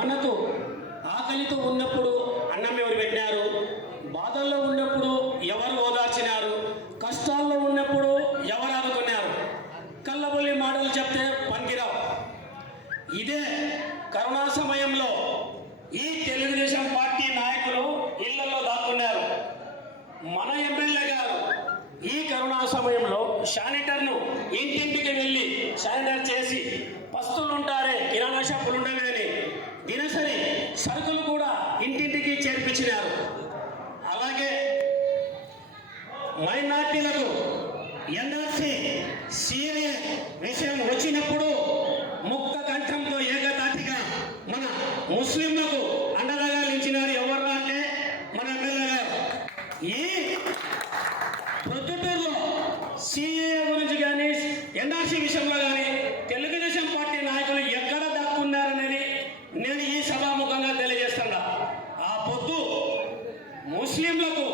మనకు ఆకలితో ఉన్నప్పుడు అన్నం ఎవరు పెట్టినారు, బాధల్లో ఉన్నప్పుడు ఎవరు ఓదార్చినారు, కష్టాల్లో ఉన్నప్పుడు ఎవరు ఆదుకున్నారు. కళ్ళబొల్లి మాటలు చెప్తే పనికిరావు. ఇదే కరోనా సమయంలో ఈ తెలుగుదేశం పార్టీ నాయకులు ఇళ్లలో దాక్కున్నారు. మన ఎమ్మెల్యే గారు ఈ కరోనా సమయంలో శానిటర్ను ఇంటింటికి వెళ్ళి శానిటైజ్ చేసి పస్తులు ఉంటారే, కిరాణా షాపులు ఉండవే అని దినసరి సరుకులు కూడా ఇంటింటికి చేర్పించినారు. అలాగే మైనార్టీలకు ఎన్ఆర్సీ సిఏఏ విషయం వచ్చినప్పుడు ముక్త కంఠంతో ఏకతాటిగా మన ముస్లింలకు అండగా నిలిచినారు. ఎవరు అంటే మన ఎమ్మెల్యే గారు. ఈ ప్రొద్దుటూరులో సిఏఏ గురించి కానీ ఎన్ఆర్సీ విషయంలో కానీ తెలుగుదేశం పార్టీ నాయకులు ఎక్కడ దాక్కున్నారనేది నేను ఈ సభాముఖంగా తెలియజేస్తున్నా. ఆ పొద్దు ముస్లింలకు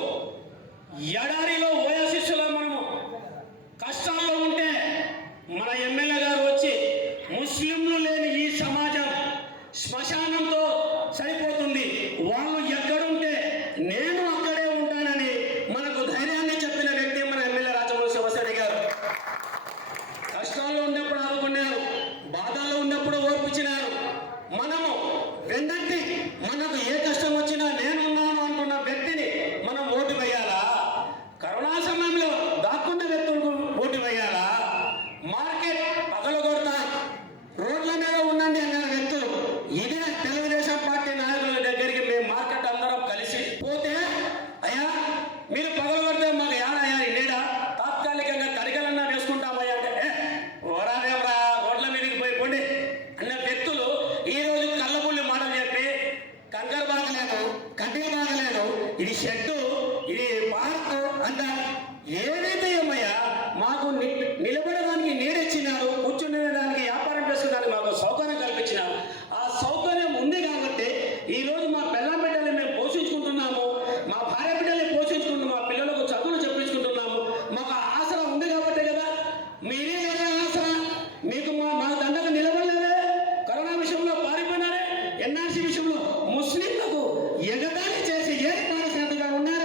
ఎడారిలో ఓయాసిస్లో మనము కష్టాల్లో ఉంటే మన ఎమ్మెల్యే గారు వచ్చి ముస్లింలు లేని ఈ సమాజం శ్మశానంతో సరిపోతుంది, వాళ్ళు ఎక్కడుంటే నేను అక్కడే ఉంటానని మనకు ధైర్యాన్ని చెప్పిన వ్యక్తి మన ఎమ్మెల్యే రాజమౌళి శివసేన గారు. కష్టాల్లో ఉన్నప్పుడు ఆదుకున్నారు, బాధల్లో ఉన్నప్పుడు ఓర్పించినారు. మనము వెంటనే మనకు ఏ కష్టం వచ్చినా నేనున్నాను అంటున్న వ్యక్తిని మనం ఓటు వేయాలా? కరోనా సమయంలో దాక్కున్న వ్యక్తులకు ఓటు వేయాలా? మార్కెట్ పగలగొడతా రోడ్ల మీద ఉండండి అన్న వ్యక్తులు ఇదే తెలుగుదేశం పార్టీ నాయకుల దగ్గరికి మేము మార్కెట్ అందరం కలిసి పోతే, అయ్యా మీరు పగలగొడితే మాకు ఏడయ్యా ఇల్లేడా, తాత్కాలికంగా కడిగలన్నా వేసుకుంటామయ్యా అంటే ఓరాదేవరా రోడ్ల మీదకి పోయి పోండి అన్న వ్యక్తులు ఈరోజు కళ్ళబుల్లి మాటలు చెప్పి కంకర బాగలేదు, కడ్డీలు బాగలేదు, ఇది షెడ్డు, ఇది పార్క్ అంట ఏదైతే ఏమయ్యా మాకు నిలబడడానికి నీడెచ్చినారు, కూర్చునేదానికి వ్యాపారం చేసుకోవడానికి మాకు సౌకర్యం కల్పించినారు. ఆ సౌకర్యం ఉంది కాబట్టి ఈరోజు మా పిల్ల బిడ్డల్ని మేము పోషించుకుంటున్నాము, మా భార్య బిడ్డల్ని పోషించుకుంటున్నాము, మా పిల్లలకు చదువులు చెప్పించుకుంటున్నాము. మాకు ఆసరా ఉంది కాబట్టి కదా. మీరే కదా ఆసరా, మీకు మా దండగా నిలబడలేదే, కరోనా విషయంలో పారిపోయినారే, ఎన్ఆర్సీ విషయంలో ముస్లింలకు ఎగతాళి చేసి ఏర్పాటు ఉన్నారు.